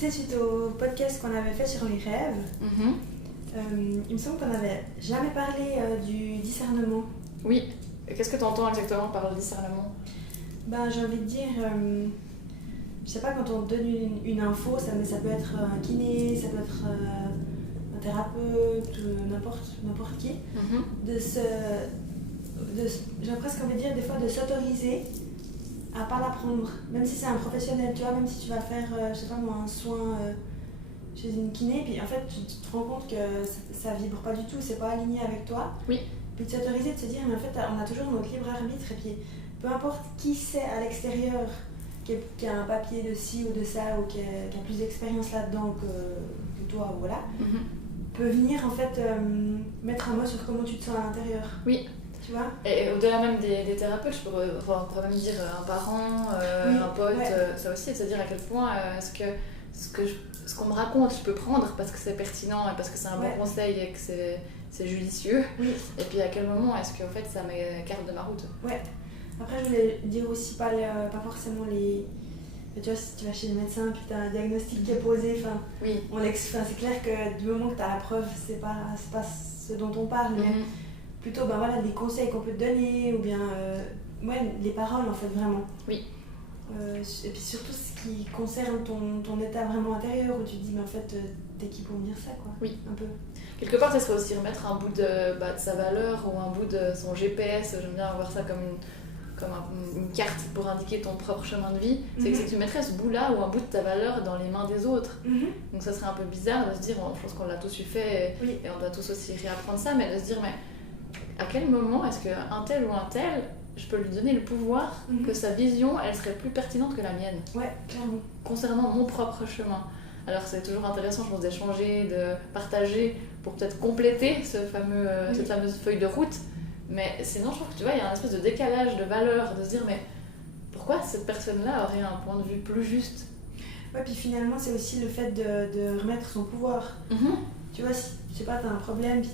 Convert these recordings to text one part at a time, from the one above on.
sais, suite au podcast qu'on avait fait sur les rêves, il me semble qu'on n'avait jamais parlé du discernement. Oui. Et qu'est-ce que tu entends exactement par le discernement? J'ai envie de dire, je sais pas, quand on te donne une info, ça peut être un kiné, ça peut être un thérapeute, n'importe qui, j'ai presque envie de dire des fois de s'autoriser à pas l'apprendre, même si c'est un professionnel, tu vois, même si tu vas faire, je sais pas moi, un soin chez une kiné, puis en fait tu te rends compte que ça vibre pas du tout, c'est pas aligné avec toi. Oui. Puis de s'autoriser, de se dire, mais en fait on a toujours notre libre arbitre, et puis peu importe qui c'est à l'extérieur, qui a un papier de ci ou de ça, ou qui a plus d'expérience là-dedans que toi, voilà, peut venir en fait mettre un mot sur comment tu te sens à l'intérieur. Oui. Tu vois? Et au-delà même des thérapeutes, je pourrais même dire un parent, un pote, ça aussi, c'est à dire à quel point ce qu'on me raconte, je peux prendre parce que c'est pertinent et parce que c'est un bon conseil et que c'est judicieux. Oui. Et puis à quel moment est-ce que en fait, ça m'écarte de ma route? Ouais. Après, je voulais dire aussi pas forcément les... Tu vois, si tu vas chez le médecin puis tu as un diagnostic qui est posé, c'est clair que du moment que tu as la preuve, c'est pas ce dont on parle, mais plutôt des conseils qu'on peut te donner, ou bien les paroles en fait, vraiment. Oui. Et puis surtout ce qui concerne ton état vraiment intérieur, où tu te dis, mais en fait, t'es qui pour me dire ça, quoi. Oui. Un peu. Quelque part, ça serait aussi remettre un bout de sa valeur ou un bout de son GPS. J'aime bien voir ça comme une carte pour indiquer ton propre chemin de vie. C'est que si tu mettrais ce bout-là ou un bout de ta valeur dans les mains des autres. Donc ça serait un peu bizarre de se dire, je pense qu'on l'a tous eu fait et on doit tous aussi réapprendre ça, mais de se dire, mais à quel moment est-ce qu'un tel ou un tel, je peux lui donner le pouvoir que sa vision, elle serait plus pertinente que la mienne? Ouais, clairement. Concernant mon propre chemin. Alors c'est toujours intéressant, je pense, d'échanger, de partager pour peut-être compléter cette fameuse feuille de route. Mais sinon, je trouve que tu vois, il y a un espèce de décalage de valeur, de se dire, mais pourquoi cette personne-là aurait un point de vue plus juste? Ouais, puis finalement, c'est aussi le fait de remettre son pouvoir. Tu vois, si, je sais pas, t'as un problème, puis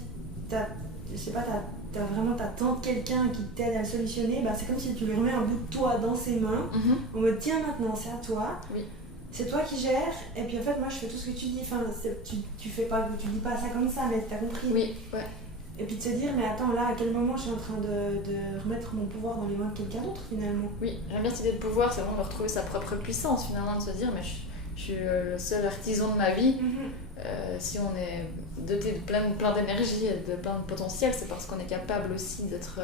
t'attends quelqu'un qui t'aide à le solutionner, c'est comme si tu lui remets un bout de toi dans ses mains, en mode, tiens, maintenant, c'est à toi. Oui. C'est toi qui gères, et puis en fait, moi, je fais tout ce que tu dis. Enfin, tu dis pas ça comme ça, mais t'as compris. Oui, ouais. Et puis de se dire, mais attends, là, à quel moment je suis en train de remettre mon pouvoir dans les mains de quelqu'un d'autre, finalement? Oui, j'aime bien cette idée de pouvoir, c'est vraiment de retrouver sa propre puissance, finalement, de se dire, mais je suis le seul artisan de ma vie. Si on est doté de plein d'énergie et de plein de potentiel, c'est parce qu'on est capable aussi d'être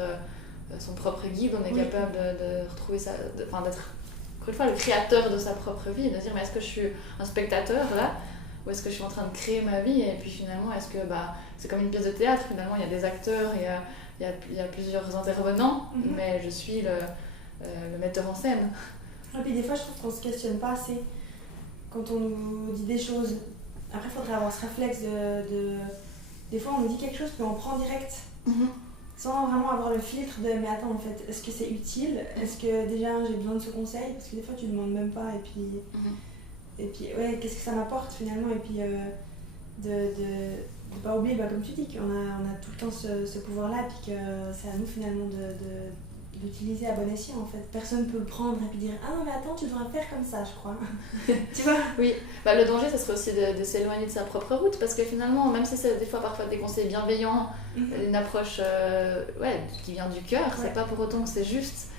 son propre guide, on est capable de retrouver ça, d'être, encore une fois, le créateur de sa propre vie, de se dire, mais est-ce que je suis un spectateur, là? Ou est-ce que je suis en train de créer ma vie? Et puis finalement, est-ce que c'est comme une pièce de théâtre, finalement, il y a des acteurs, il y a plusieurs intervenants, mais je suis le metteur en scène. Et puis des fois, je trouve qu'on se questionne pas assez quand on nous dit des choses. Après, il faudrait avoir ce réflexe de... Des fois, on nous dit quelque chose, puis on prend direct. Sans vraiment avoir le filtre de, mais attends, en fait, est-ce que c'est utile? Est-ce que déjà, j'ai besoin de ce conseil? Parce que des fois, tu demandes même pas, et puis ouais, qu'est-ce que ça m'apporte finalement? Et puis de pas oublier, comme tu dis, qu'on a tout le temps ce pouvoir-là, puis que c'est à nous finalement de l'utiliser à bon escient, en fait. Personne peut le prendre et puis dire, ah non mais attends, tu devrais faire comme ça, je crois. Tu vois? Oui, le danger, ça serait aussi de s'éloigner de sa propre route, parce que finalement, même si c'est des fois parfois des conseils bienveillants, une approche qui vient du cœur, c'est pas pour autant que c'est juste.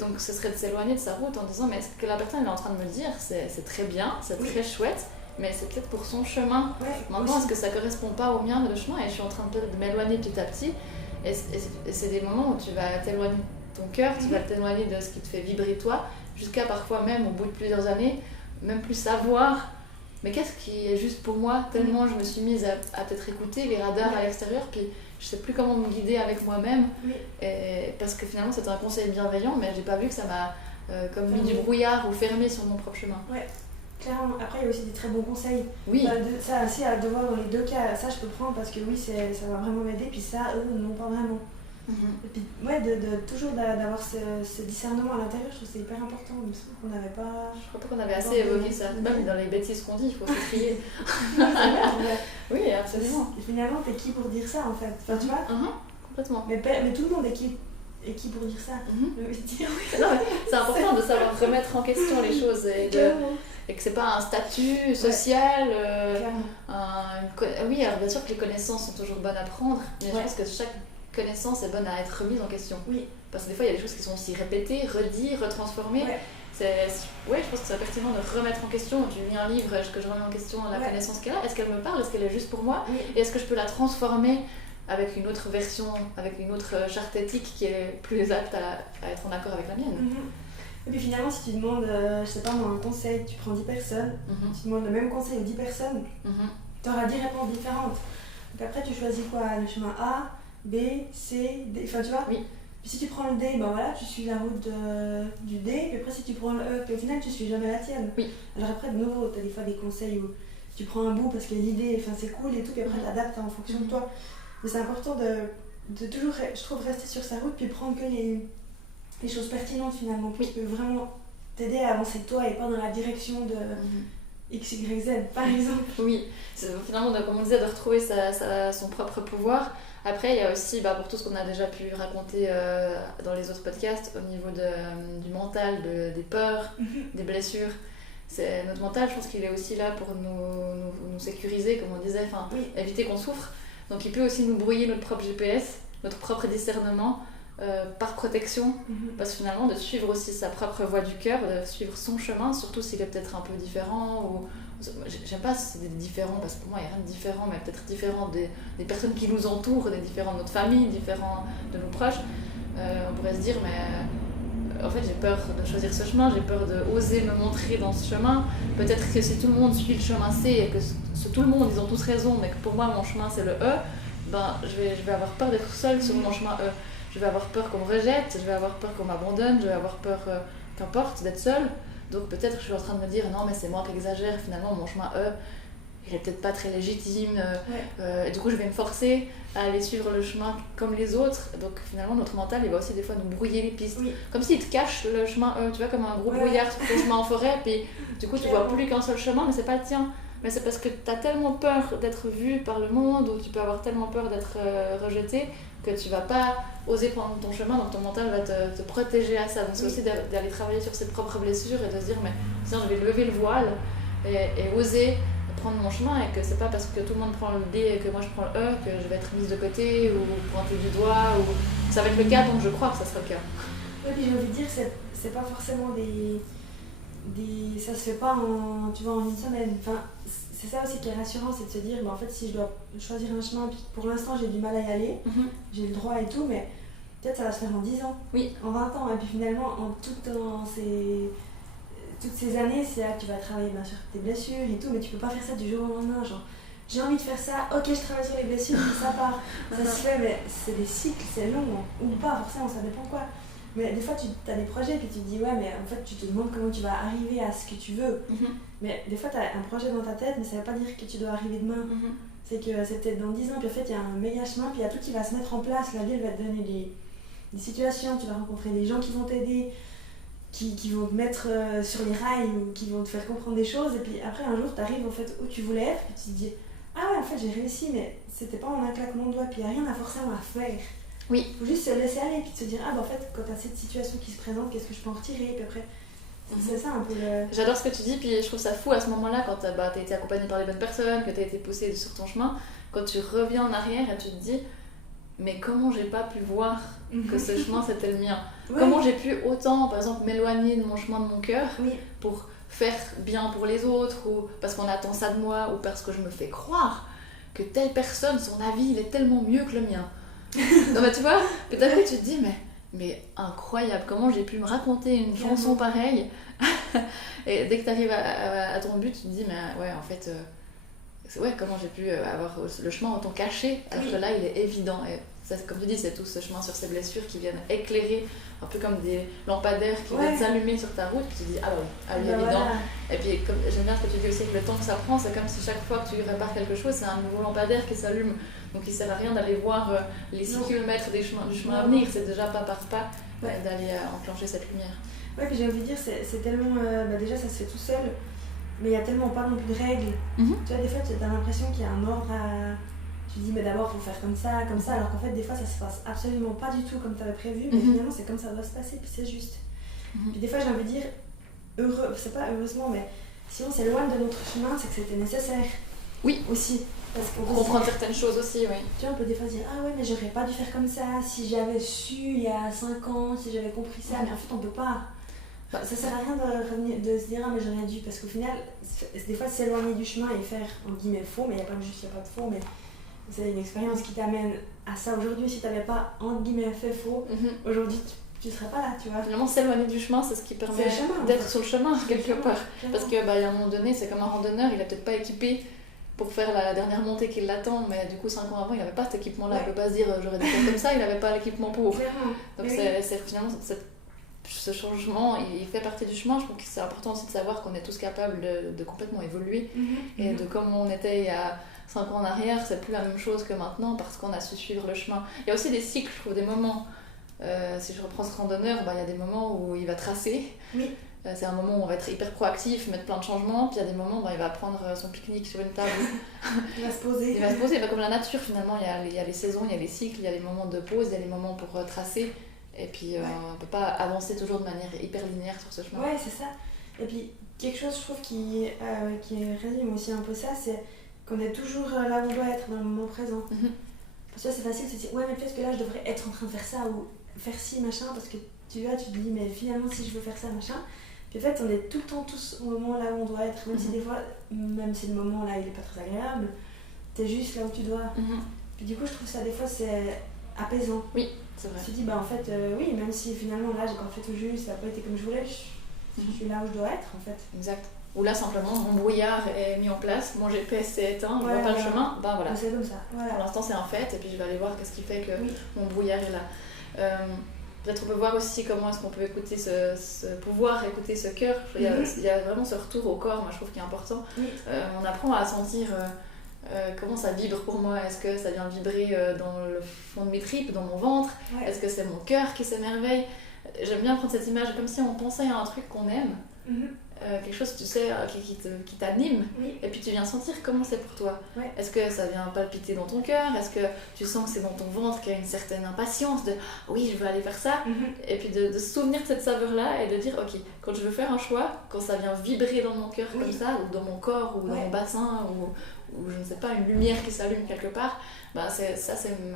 Donc ce serait de s'éloigner de sa route en disant, mais ce que la personne est en train de me dire, c'est très bien, c'est très chouette, mais c'est peut-être pour son chemin. Maintenant, est-ce que ça correspond pas au mien, le chemin, et je suis en train de m'éloigner petit à petit, et c'est des moments où tu vas t'éloigner de ton cœur, tu vas t'éloigner de ce qui te fait vibrer toi, jusqu'à parfois même au bout de plusieurs années, même plus savoir, mais qu'est-ce qui est juste pour moi, tellement je me suis mise à peut-être écouter les radars à l'extérieur, puis je sais plus comment me guider avec moi-même, et parce que finalement c'était un conseil bienveillant, mais j'ai pas vu que ça m'a comme mis du brouillard ou fermé sur mon propre chemin. Ouais, clairement. Après il y a aussi des très bons conseils. Oui. Ça aussi à devoir dans les deux cas, ça je peux prendre parce que oui, ça va vraiment m'aider, puis ça, eux, non pas vraiment. Et puis toujours d'avoir ce discernement à l'intérieur, je trouve que c'est hyper important. Il me semble qu'on n'avait pas... Je crois pas qu'on avait assez évoqué ça. Même dans les bêtises qu'on dit, il faut se crier. Oui, absolument. Et finalement, t'es qui pour dire ça en fait? Enfin, tu vois? Complètement. Mais tout le monde est qui? qui pour dire ça Non, mais c'est important de savoir remettre en question les choses et que c'est pas un statut social. Oui, alors bien sûr que les connaissances sont toujours bonnes à prendre, mais je pense que chaque connaissance est bonne à être remise en question. Oui. Parce que des fois, il y a des choses qui sont aussi répétées, redites, retransformées. Je pense que c'est pertinent de remettre en question. Tu lis un livre, est-ce que je remets en question la connaissance qu'elle a? Est-ce qu'elle me parle? Est-ce qu'elle est juste pour moi? Et est-ce que je peux la transformer avec une autre version, avec une autre charte éthique qui est plus apte à être en accord avec la mienne? Et puis finalement, si tu demandes, je sais pas moi, un conseil, tu prends 10 personnes, tu demandes le même conseil aux 10 personnes, tu auras 10 réponses différentes. Donc après, tu choisis quoi? Le chemin A, B, C, D, enfin tu vois? Oui. Puis si tu prends le D, ben voilà, tu suis la route du D, puis après si tu prends le E, puis au final tu suis jamais la tienne. Oui. Alors après, de nouveau, tu as des fois des conseils où tu prends un bout parce que l'idée, enfin c'est cool et tout, puis après tu adaptes en fonction de toi. Mais c'est important de toujours, je trouve, rester sur sa route, puis prendre que les choses pertinentes finalement, qui peuvent vraiment t'aider à avancer toi et pas dans la direction de X, Y, Z par exemple. Oui, c'est finalement, comme on disait, de retrouver son propre pouvoir. Après, il y a aussi, pour tout ce qu'on a déjà pu raconter dans les autres podcasts, au niveau du mental, des peurs, des blessures. Notre mental, je pense qu'il est aussi là pour nous sécuriser, comme on disait, éviter qu'on souffre. Donc il peut aussi nous brouiller notre propre GPS, notre propre discernement, par protection, parce que finalement de suivre aussi sa propre voie du cœur, de suivre son chemin, surtout s'il est peut-être un peu différent, ou j'aime pas si c'est différent, parce que pour moi il n'y a rien de différent, mais peut-être différent des personnes qui nous entourent, différent de notre famille, différent de nos proches. On pourrait se dire, mais en fait j'ai peur de choisir ce chemin, j'ai peur d'oser me montrer dans ce chemin. Peut-être que si tout le monde suit le chemin C et que tout le monde, ils ont tous raison, mais que pour moi mon chemin c'est le E, je vais avoir peur d'être seule sur mon chemin E. Je vais avoir peur qu'on me rejette, je vais avoir peur qu'on m'abandonne, je vais avoir peur, qu'importe, d'être seule. Donc peut-être que je suis en train de me dire, non mais c'est moi qui exagère, finalement mon chemin E, il est peut-être pas très légitime. Et du coup je vais me forcer à aller suivre le chemin comme les autres. Donc finalement notre mental il va aussi des fois nous brouiller les pistes. Comme s'il te cache le chemin E, tu vois, comme un gros brouillard sur ton chemin en forêt, puis du coup tu vois plus qu'un seul chemin, mais c'est pas le tien. Mais c'est parce que tu as tellement peur d'être vu par le monde, ou tu peux avoir tellement peur d'être rejeté, que tu vas pas oser prendre ton chemin, donc ton mental va te protéger à ça. Donc c'est aussi d'aller travailler sur ses propres blessures et de se dire, mais tiens, je vais lever le voile et oser prendre mon chemin, et que c'est pas parce que tout le monde prend le D et que moi je prends le E que je vais être mise de côté ou pointée du doigt, ou ça va être le cas, donc je crois que ça sera le cas. Oui, puis j'ai envie de dire, c'est pas forcément ça se fait pas en une semaine. Enfin, c'est ça aussi qui est rassurant, c'est de se dire, en fait, si je dois choisir un chemin, puis pour l'instant j'ai du mal à y aller, j'ai le droit et tout, mais peut-être ça va se faire en 10 ans, en 20 ans, et puis finalement, toutes ces années, c'est là que tu vas travailler sur tes blessures et tout, mais tu peux pas faire ça du jour au lendemain, genre, j'ai envie de faire ça, ok, je travaille sur les blessures, puis ça part, ça se fait, mais c'est des cycles, c'est long, ou pas, forcément, ça dépend quoi. Mais des fois, tu as des projets, puis tu te dis, ouais, mais en fait, tu te demandes comment tu vas arriver à ce que tu veux. Mais des fois, tu as un projet dans ta tête, mais ça veut pas dire que tu dois arriver demain. C'est que c'est peut-être dans 10 ans, puis en fait, il y a un méga chemin, puis il y a tout qui va se mettre en place. La vie, elle va te donner des situations, tu vas rencontrer des gens qui vont t'aider, qui vont te mettre sur les rails, ou qui vont te faire comprendre des choses. Et puis après, un jour, tu arrives en fait, où tu voulais être, puis tu te dis, ah ouais, en fait, j'ai réussi, mais c'était pas en un claquement de doigts, puis il n'y a rien à forcément à faire. Oui. Il faut juste se laisser aller, puis se dire, en fait, quand tu as cette situation qui se présente, qu'est-ce que je peux en retirer, puis après, c'est ça un peu le... J'adore ce que tu dis, puis je trouve ça fou à ce moment-là, quand tu as été accompagnée par les bonnes personnes, que tu as été poussée sur ton chemin, quand tu reviens en arrière et tu te dis, mais comment j'ai pas pu voir que ce chemin c'était le mien? Comment j'ai pu autant, par exemple, m'éloigner de mon chemin, de mon cœur, pour faire bien pour les autres, ou parce qu'on attend ça de moi, ou parce que je me fais croire que telle personne, son avis, il est tellement mieux que le mien. Non mais tu vois, peut-être que tu te dis, mais incroyable, comment j'ai pu me raconter une chanson pareille. Et dès que tu arrives à ton but, tu te dis, mais ouais, en fait, comment j'ai pu avoir le chemin autant caché, alors que là, il est évident. Et ça, comme tu dis, c'est tout ce chemin sur ces blessures qui viennent éclairer, un peu comme des lampadaires qui viennent s'allumer sur ta route, puis tu te dis, ah oui, évident. Et puis, j'aime bien ce que tu dis aussi, avec le temps que ça prend, c'est comme si chaque fois que tu répares quelque chose, c'est un nouveau lampadaire qui s'allume. Donc il ne sert à rien d'aller voir les 6 km du chemin à venir, c'est déjà pas par pas d'aller enclencher cette lumière. Ouais, puis j'ai envie de dire, c'est tellement... déjà, ça se fait tout seul, mais il n'y a tellement pas non plus de règles. Tu vois, des fois, tu as l'impression qu'il y a un ordre à... tu dis mais d'abord il faut faire comme ça, alors qu'en fait des fois ça se passe absolument pas du tout comme tu avais prévu, mais finalement c'est comme ça doit se passer, puis c'est juste. Puis des fois j'ai envie de dire, c'est pas heureusement, mais si on s'éloigne de notre chemin, c'est que c'était nécessaire. Oui. Aussi. Parce qu'on comprendre certaines choses aussi, oui. Tu vois, on peut des fois dire, ah ouais, mais j'aurais pas dû faire comme ça, si j'avais su il y a 5 ans, si j'avais compris ça, mais en fait on peut pas. Enfin, ça sert à rien de se dire, ah mais j'aurais dû, parce qu'au final, des fois s'éloigner du chemin et faire, en guillemets, faux, mais il n'y a pas de juste, il n'y a pas de faux, mais c'est une expérience qui t'amène à ça aujourd'hui. Si tu n'avais pas, en guillemets, fait faux, aujourd'hui tu serais pas là, tu vois. Finalement, s'éloigner du chemin, c'est ce qui permet d'être sur le chemin, quelque part. Parce qu'il y a un moment donné, c'est comme un randonneur, il n'est peut-être pas équipé pour faire la dernière montée qui l'attend, mais du coup 5 ans avant il n'avait pas cet équipement-là, il ne peut pas se dire j'aurais dû faire comme ça, il n'avait pas l'équipement pour. Donc c'est finalement ce changement, il fait partie du chemin. Je trouve que c'est important aussi de savoir qu'on est tous capables de complètement évoluer et de comme on était il y a 5 ans en arrière, c'est plus la même chose que maintenant parce qu'on a su suivre le chemin. Il y a aussi des cycles, je trouve, des moments. Si je reprends ce randonneur, il y a des moments où il va tracer. C'est un moment où on va être hyper proactif, mettre plein de changements, puis il y a des moments où il va prendre son pique-nique sur une table. Il va se poser. Il va se poser, comme la nature finalement, il y a les saisons, il y a les cycles, il y a les moments de pause, il y a les moments pour tracer. Et puis on ne peut pas avancer toujours de manière hyper linéaire sur ce chemin. Ouais, c'est ça. Et puis quelque chose, je trouve, qui résume aussi un peu ça, c'est qu'on est toujours là où on doit être, dans le moment présent. Parce que c'est facile de se dire, ouais, mais peut-être que là je devrais être en train de faire ça ou faire ci, machin, parce que tu te dis, mais finalement, si je veux faire ça, machin. Puis en fait, on est tout le temps tous au moment là où on doit être, même si des fois, même si le moment là il est pas très agréable, t'es juste là où tu dois. Puis du coup, je trouve ça des fois c'est apaisant. Oui, c'est vrai. Tu te dis, en fait, oui, même si finalement là j'ai pas fait tout juste, ça n'a pas été comme je voulais, je suis là où je dois être en fait. Exact. Ou là, simplement, mon brouillard est mis en place, mon GPS s'est éteint, je vois pas le chemin, voilà. C'est comme ça. Pour l'instant, c'est un fait, et puis je vais aller voir qu'est-ce qui fait que mon brouillard est là. Peut-être on peut voir aussi comment est-ce qu'on peut écouter pouvoir écouter ce cœur. Il y a vraiment ce retour au corps, moi je trouve, qui est important. On apprend à sentir comment ça vibre pour moi. Est-ce que ça vient vibrer dans le fond de mes tripes, dans mon ventre? Est-ce que c'est mon cœur qui s'émerveille? J'aime bien prendre cette image comme si on pensait à un truc qu'on aime. Quelque chose, tu sais, qui t'anime, et puis tu viens sentir comment c'est pour toi. Est-ce que ça vient palpiter dans ton cœur? Est-ce que tu sens que c'est dans ton ventre qu'il y a une certaine impatience de oui, je veux aller faire ça, et puis de se souvenir de cette saveur-là et de dire ok, quand je veux faire un choix, quand ça vient vibrer dans mon cœur comme ça, ou dans mon corps, ou dans mon bassin, ou je ne sais pas, une lumière qui s'allume quelque part, c'est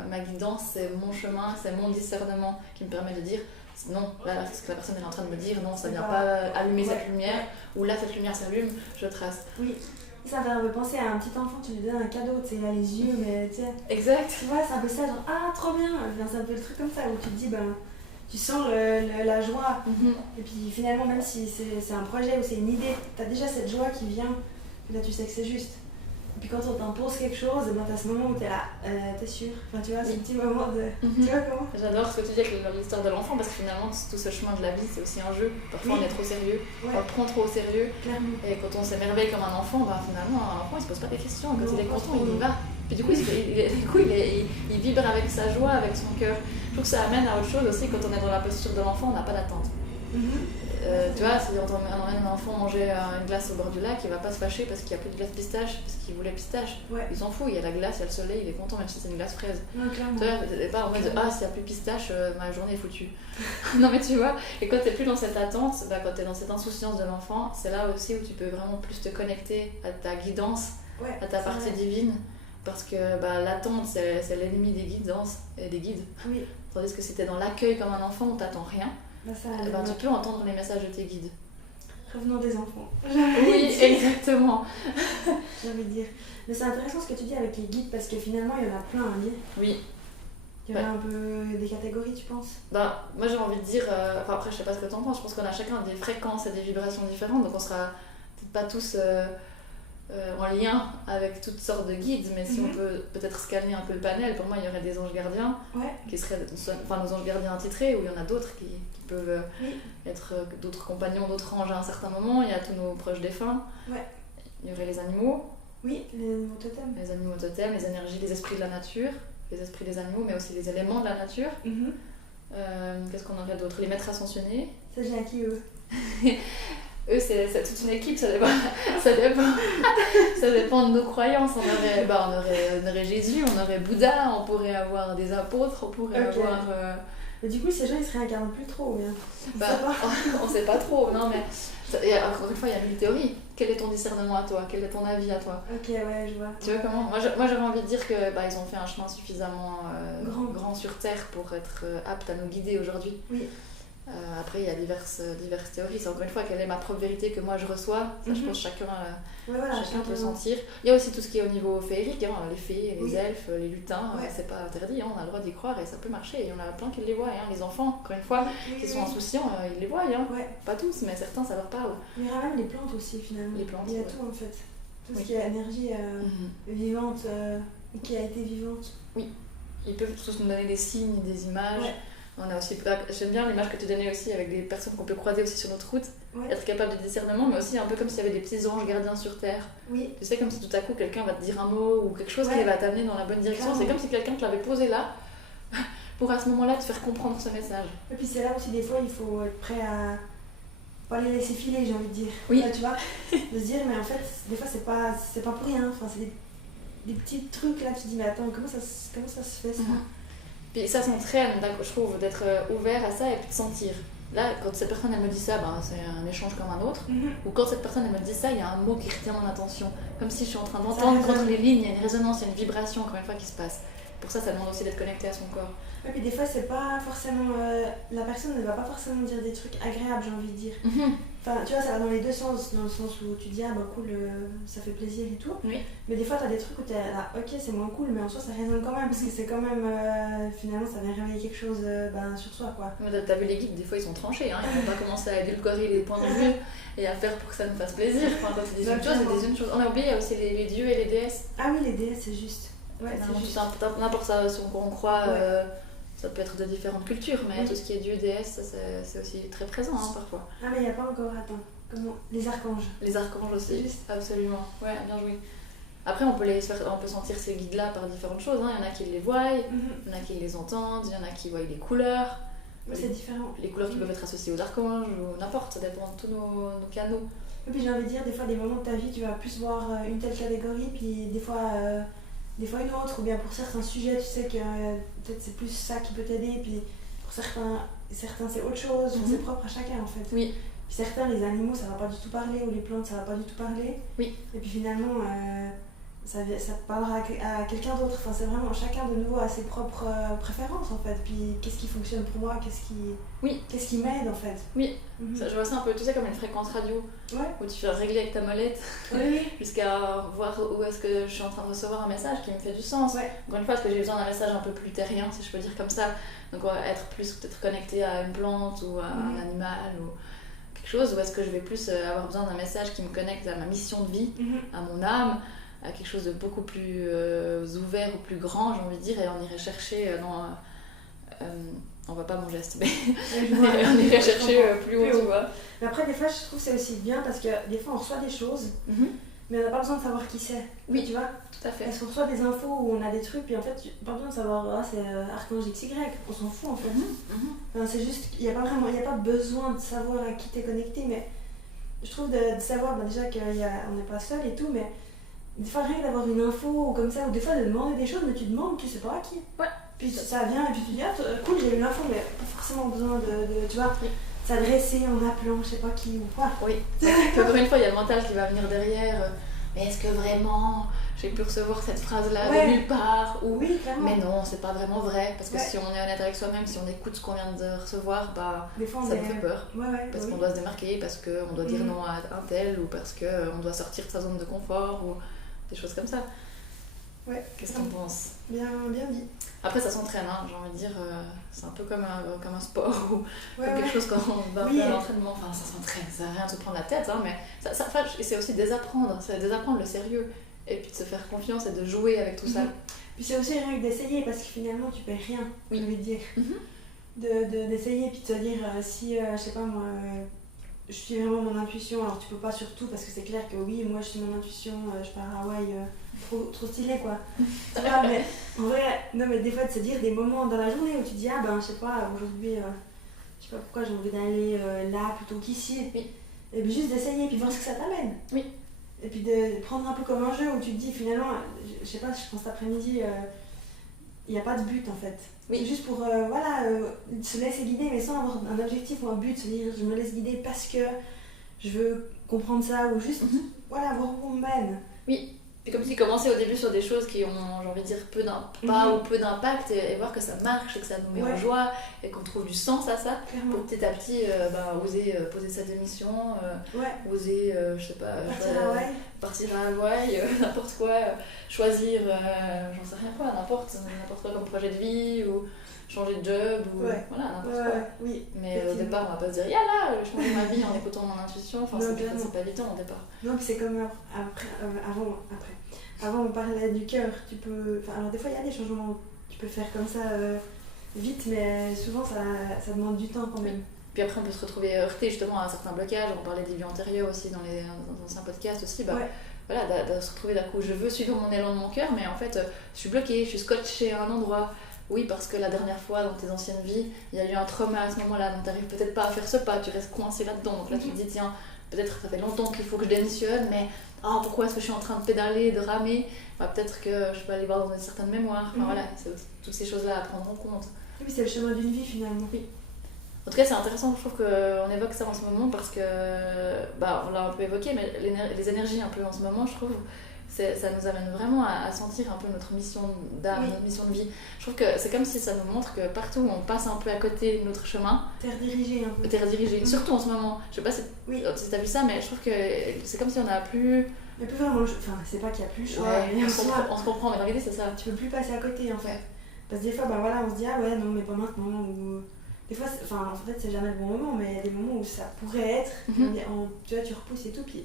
ma guidance, c'est mon chemin, c'est mon discernement qui me permet de dire non, là, ce que la personne est en train de me dire, non, ça vient pas allumer cette lumière, ou là, cette lumière s'allume, je trace. Oui, ça me fait penser à un petit enfant, tu lui donnes un cadeau, tu sais, il a les yeux, mais tu sais. Exact. Tu vois, c'est un peu ça, genre, ah, trop bien, c'est un peu le truc comme ça, où tu te dis, tu sens la joie, et puis finalement, même si c'est un projet ou c'est une idée, t'as déjà cette joie qui vient, et là, tu sais que c'est juste. Et puis quand on t'impose quelque chose, t'as ce moment où t'es là, t'es sûr. Enfin, tu vois, ce petit moment de. Tu vois comment? J'adore ce que tu dis avec l'histoire de l'enfant, parce que finalement, tout ce chemin de la vie, c'est aussi un jeu. Parfois, on est trop sérieux, on le prend trop au sérieux. Clairement. Et quand on s'émerveille comme un enfant, finalement, un enfant, il se pose pas des questions. Quand il est content, il y va. Puis du coup, il vibre avec sa joie, avec son cœur. Je trouve que ça amène à autre chose aussi. Quand on est dans la posture de l'enfant, on n'a pas d'attente. Tu vois, si on emmène un enfant manger une glace au bord du lac, il va pas se fâcher parce qu'il n'y a plus de glace pistache, parce qu'il voulait pistache. Il s'en fout, il y a la glace, il y a le soleil, il est content même si c'est une glace fraise. Tu vois, pas en mode s'il n'y a plus de pistache, ma journée est foutue. Non mais tu vois, et quand t'es plus dans cette attente, quand t'es dans cette insouciance de l'enfant, c'est là aussi où tu peux vraiment plus te connecter à ta guidance, à ta partie divine. Parce que l'attente, c'est l'ennemi des guidances et des guides. Tandis que si t'es dans l'accueil comme un enfant, on t'attend rien. Tu peux entendre les messages de tes guides. Revenons des enfants. Oui, exactement. J'ai envie de dire. Mais c'est intéressant ce que tu dis avec les guides parce que finalement il y en a plein à lire. Oui. Il y en a un peu des catégories, tu penses? Moi j'ai envie de dire, après je sais pas ce que t'en penses, je pense qu'on a chacun des fréquences et des vibrations différentes, donc on sera peut-être pas tous en lien avec toutes sortes de guides, mais si on peut peut-être scanner un peu le panel, pour moi il y aurait des anges gardiens qui seraient nos anges gardiens attitrés, ou il y en a d'autres qui peuvent être d'autres compagnons, d'autres anges à un certain moment. Il y a tous nos proches défunts, il y aurait les animaux, les animaux totems, les énergies, les esprits de la nature, les esprits des animaux, mais aussi les éléments de la nature. Qu'est-ce qu'on aurait d'autre? Les maîtres ascensionnés. Ça j'ai acquis eux. Eux, c'est toute une équipe, ça dépend ça dépend de nos croyances. On aurait Jésus, on aurait Bouddha, on pourrait avoir des apôtres, on pourrait avoir... Mais du coup, ces gens, ils se réincarnent plus trop, bien. On sait pas trop, non, mais... Encore une fois, il y a mille théories. Quel est ton discernement à toi? Quel est ton avis à toi? Ok, ouais, je vois. Tu vois comment? Moi, j'aurais envie de dire que ils ont fait un chemin suffisamment grand sur Terre pour être apte à nous guider aujourd'hui. Oui. Après, il y a diverses théories. C'est encore une fois quelle est ma propre vérité que moi je reçois. Ça, je pense que chacun peut sentir. Il y a aussi tout ce qui est au niveau féerique, hein, les fées, les elfes, les lutins. C'est pas interdit, hein, on a le droit d'y croire et ça peut marcher. Et on a plein qui les voient. Hein. Les enfants, encore une fois, qui sont insouciants, ils les voient. Hein. Pas tous, mais certains, ça leur parle. Mais il y a même les plantes aussi, finalement. Les plantes, il y a tout en fait. Tout ce qui est énergie vivante, qui a été vivante. Oui, ils peuvent tous nous donner des signes, des images. Ouais. On a aussi, j'aime bien l'image que tu donnais aussi avec des personnes qu'on peut croiser aussi sur notre route, être capable de discernement, mais aussi un peu comme s'il y avait des petits anges gardiens sur terre. Oui. Tu sais, comme si tout à coup quelqu'un va te dire un mot ou quelque chose qui va t'amener dans la bonne direction. Clairement. C'est comme si quelqu'un te l'avait posé là pour à ce moment-là te faire comprendre ce message. Et puis c'est là aussi des fois il faut être prêt à pas les laisser filer, j'ai envie de dire. Oui. Là, tu vois, de se dire mais en fait des fois c'est pas pour rien. Enfin c'est des petits trucs là tu te dis mais attends comment ça se fait ça? Puis ça s'entraîne, je trouve, d'être ouvert à ça et puis de sentir. Là, quand cette personne elle me dit ça, c'est un échange comme un autre. Ou quand cette personne elle me dit ça, il y a un mot qui retient mon attention. Comme si je suis en train d'entendre contre les lignes, il y a une résonance, il y a une vibration encore une fois qui se passe. Pour ça demande aussi d'être connecté à son corps. Et puis des fois c'est pas forcément... la personne ne va pas forcément dire des trucs agréables, j'ai envie de dire. Enfin, tu vois, ça va dans les deux sens, dans le sens où tu dis, ah bah cool, ça fait plaisir et tout. Oui. Mais des fois, t'as des trucs où t'es là, ok, c'est moins cool, mais en soi, ça résonne quand même, parce que c'est quand même, finalement, ça vient réveiller quelque chose sur soi, quoi. Mais t'as vu les guides, des fois, ils sont tranchés, hein. Ils vont pas commencer à édulcorer les points de vue et à faire pour que ça nous fasse plaisir. Enfin, quand ils disent une chose, ils disent une chose. On a oublié, il y a aussi les dieux et les déesses. Ah oui, les déesses, c'est juste. Ouais, c'est juste. N'importe ça, si on croit... Ça peut être de différentes cultures, mais tout ce qui est dieu, déesse, c'est aussi très présent parfois. Ah mais il n'y a pas encore, attends, comment? Les archanges. Les archanges aussi, juste. Absolument, ouais, bien joué. Après on peut sentir ces guides-là par différentes choses, hein. Il y en a qui les voient, il y en a qui les entendent, il y en a qui voient les couleurs. C'est différent. Les couleurs qui peuvent être associées aux archanges ou n'importe, ça dépend de tous nos canaux. Et puis j'ai envie de dire, des fois des moments de ta vie, tu vas plus voir une telle catégorie, puis des fois une autre, ou bien pour certains sujets, tu sais que peut-être c'est plus ça qui peut t'aider, puis pour certains c'est autre chose, c'est propre à chacun en fait. Oui. Puis certains, les animaux, ça va pas du tout parler, ou les plantes, ça va pas du tout parler. Oui. Et puis finalement, ça parlera à quelqu'un d'autre. Enfin, c'est vraiment chacun de nouveau a ses propres préférences en fait. Puis qu'est-ce qui fonctionne pour moi, qu'est-ce qui m'aide en fait. Oui. Ça, je vois ça un peu, tu sais, comme une fréquence radio, où tu fais régler avec ta molette jusqu'à voir où est-ce que je suis en train de recevoir un message qui me fait du sens. Encore une fois, est-ce que j'ai besoin d'un message un peu plus terrien, si je peux dire comme ça, donc être plus peut-être connecté à une plante ou à un animal ou quelque chose, ou est-ce que je vais plus avoir besoin d'un message qui me connecte à ma mission de vie, à mon âme, à quelque chose de beaucoup plus ouvert ou plus grand, j'ai envie de dire, et on irait chercher on voit pas mon geste, mais on irait chercher plus haut, tu vois. Mais après, des fois, je trouve que c'est aussi bien parce que des fois, on reçoit des choses, mais on n'a pas besoin de savoir qui c'est. Oui, tu vois. Tout à fait. Parce qu'on reçoit des infos où on a des trucs, puis en fait, pas besoin de savoir, c'est Archange XY, on s'en fout en fait. Enfin, c'est juste, il n'y a pas besoin de savoir à qui t'es connecté, mais je trouve de savoir déjà qu'on n'est pas seul et tout, mais des fois, rien que d'avoir une info ou comme ça, ou des fois de demander des choses, mais tu demandes, tu sais pas à qui. Ouais. Puis ça vient et puis tu dis, ah cool, j'ai eu l'info, mais pas forcément besoin de tu vois, s'adresser en appelant, je sais pas qui ou quoi. Oui, encore une fois, il y a le mental qui va venir derrière. Mais est-ce que vraiment j'ai pu recevoir cette phrase-là de nulle part ou... Oui, clairement. Mais non, c'est pas vraiment vrai, parce que si on est honnête avec soi-même, si on écoute ce qu'on vient de recevoir, ça nous fait peur. Parce qu'on doit se démarquer, parce qu'on doit dire non à un tel, ou parce qu'on doit sortir de sa zone de confort, ou des choses comme ça. Qu'est-ce que t'en penses? Bien dit. Après, ça s'entraîne, hein, j'ai envie de dire, c'est un peu comme un sport ou comme quelque chose quand on va faire l'entraînement. Enfin, ça s'entraîne, ça n'a rien de se prendre la tête, hein, mais c'est aussi désapprendre le sérieux et puis de se faire confiance et de jouer avec tout ça. Puis c'est aussi rien que d'essayer parce que finalement, tu payes rien, je veux dire. D'essayer puis de te dire si, je sais pas moi, je suis vraiment mon intuition, alors tu peux pas surtout parce que c'est clair que oui, moi je suis mon intuition, je pars à Hawaï. Trop stylé quoi. Tu vois, mais en vrai, non mais des fois de se dire des moments dans la journée où tu dis ah ben je sais pas, aujourd'hui, je sais pas pourquoi j'ai envie d'aller là plutôt qu'ici. Et puis juste d'essayer et puis voir ce que ça t'amène. Oui. Et puis de prendre un peu comme un jeu où tu te dis finalement, je sais pas, je pense cet après-midi, il n'y a pas de but en fait. Oui. C'est juste pour se laisser guider mais sans avoir un objectif ou un but, se dire je me laisse guider parce que je veux comprendre ça ou juste voir où on mène. Oui. C'est comme si commencer au début sur des choses qui ont, j'ai envie de dire, pas ou peu d'impact et voir que ça marche et que ça nous met en joie et qu'on trouve du sens à ça. Clairement. Pour petit à petit oser poser sa démission, oser, je sais pas, partir à Hawaï, n'importe quoi, choisir, j'en sais rien quoi, n'importe quoi comme projet de vie ou changer de job ou voilà, n'importe quoi. Oui, mais au départ, on va pas se dire, yalla, je change ma vie en écoutant mon intuition. Enfin, c'est pas évident au départ. Non, puis c'est comme avant, on parlait du cœur. Tu peux. Enfin, alors, des fois, il y a des changements. Tu peux faire comme ça vite, mais souvent, ça demande du temps quand même. Puis après, on peut se retrouver heurté justement à certains blocages. On parlait des vies antérieures aussi dans les anciens podcasts aussi. Voilà, de se retrouver d'un coup, je veux suivre mon élan de mon cœur, mais en fait, je suis bloquée, je suis scotchée à un endroit. Oui, parce que la dernière fois dans tes anciennes vies, il y a eu un trauma à ce moment-là, donc tu n'arrives peut-être pas à faire ce pas, tu restes coincé là-dedans. Donc là, tu te dis, tiens, peut-être ça fait longtemps qu'il faut que je démissionne, mais pourquoi est-ce que je suis en train de pédaler, de ramer ? Peut-être que je peux aller voir dans une certaine mémoire. Enfin voilà, c'est toutes ces choses-là à prendre en compte. Oui, c'est le chemin d'une vie finalement. Oui. En tout cas, c'est intéressant, je trouve qu'on évoque ça en ce moment parce que, on l'a un peu évoqué, mais les énergies un peu en ce moment, je trouve, ça nous amène vraiment à sentir un peu notre mission d'âme, notre mission de vie. Je trouve que c'est comme si ça nous montre que partout où on passe un peu à côté de notre chemin, t'es redirigé un peu. T'es redirigé, surtout en ce moment. Je sais pas si t'as vu ça, mais je trouve que c'est comme si on a plus... Il n'y a plus vraiment... Enfin, c'est pas qu'il n'y a plus le choix. On se comprend, mais dans l'idée, c'est ça. Tu peux plus passer à côté en fait. Parce que des fois, on se dit, ah ouais, non, mais pas maintenant. Ou... Des fois, en fait, c'est jamais le bon moment, mais il y a des moments où ça pourrait être. Tu vois, tu repousses et tout, puis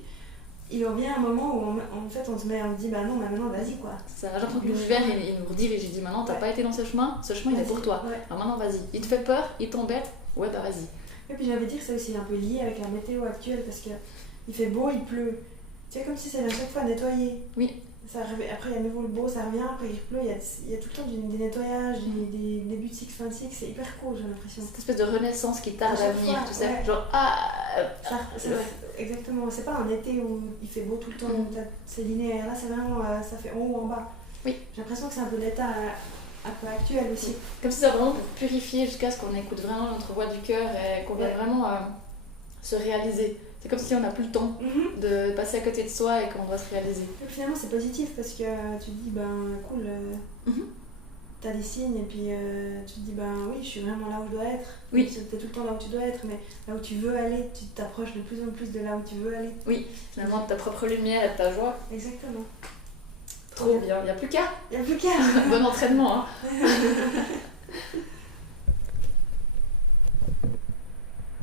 il revient un moment où en fait on se dit bah non, maintenant vas-y quoi. Ça, j'ai l'impression que l'univers il nous redirige, il dit maintenant t'as pas été dans ce chemin il est pour toi. Alors maintenant vas-y. Il te fait peur, il t'embête, bah vas-y. Et puis j'avais dit que c'est aussi un peu lié avec la météo actuelle parce que il fait beau, il pleut. Tu sais, comme si c'était à chaque fois nettoyé. Oui. Après il y a nouveau le beau, ça revient, après il pleut, il y a tout le temps des nettoyages, des débuts de cycle, fin de cycle, c'est hyper cool, j'ai l'impression. Cette espèce de renaissance qui tarde à venir, tout ça. Genre exactement, c'est pas un été où il fait beau tout le temps, c'est linéaire, là c'est vraiment, ça fait en haut ou en bas. Oui. J'ai l'impression que c'est un peu l'état un peu actuel aussi. Comme si ça vraiment pour purifier jusqu'à ce qu'on écoute vraiment notre voix du cœur et qu'on vienne vraiment se réaliser. C'est comme si on n'a plus le temps de passer à côté de soi et qu'on doit se réaliser. Et finalement c'est positif parce que tu te dis cool, t'as des signes et puis tu te dis oui, je suis vraiment là où je dois être. Oui. T'es tout le temps là où tu dois être, mais là où tu veux aller, tu t'approches de plus en plus de là où tu veux aller. Oui, finalement de ta propre lumière et de ta joie. Exactement. Trop bien, il n'y a plus qu'à. Il n'y a plus qu'à. Bon entraînement.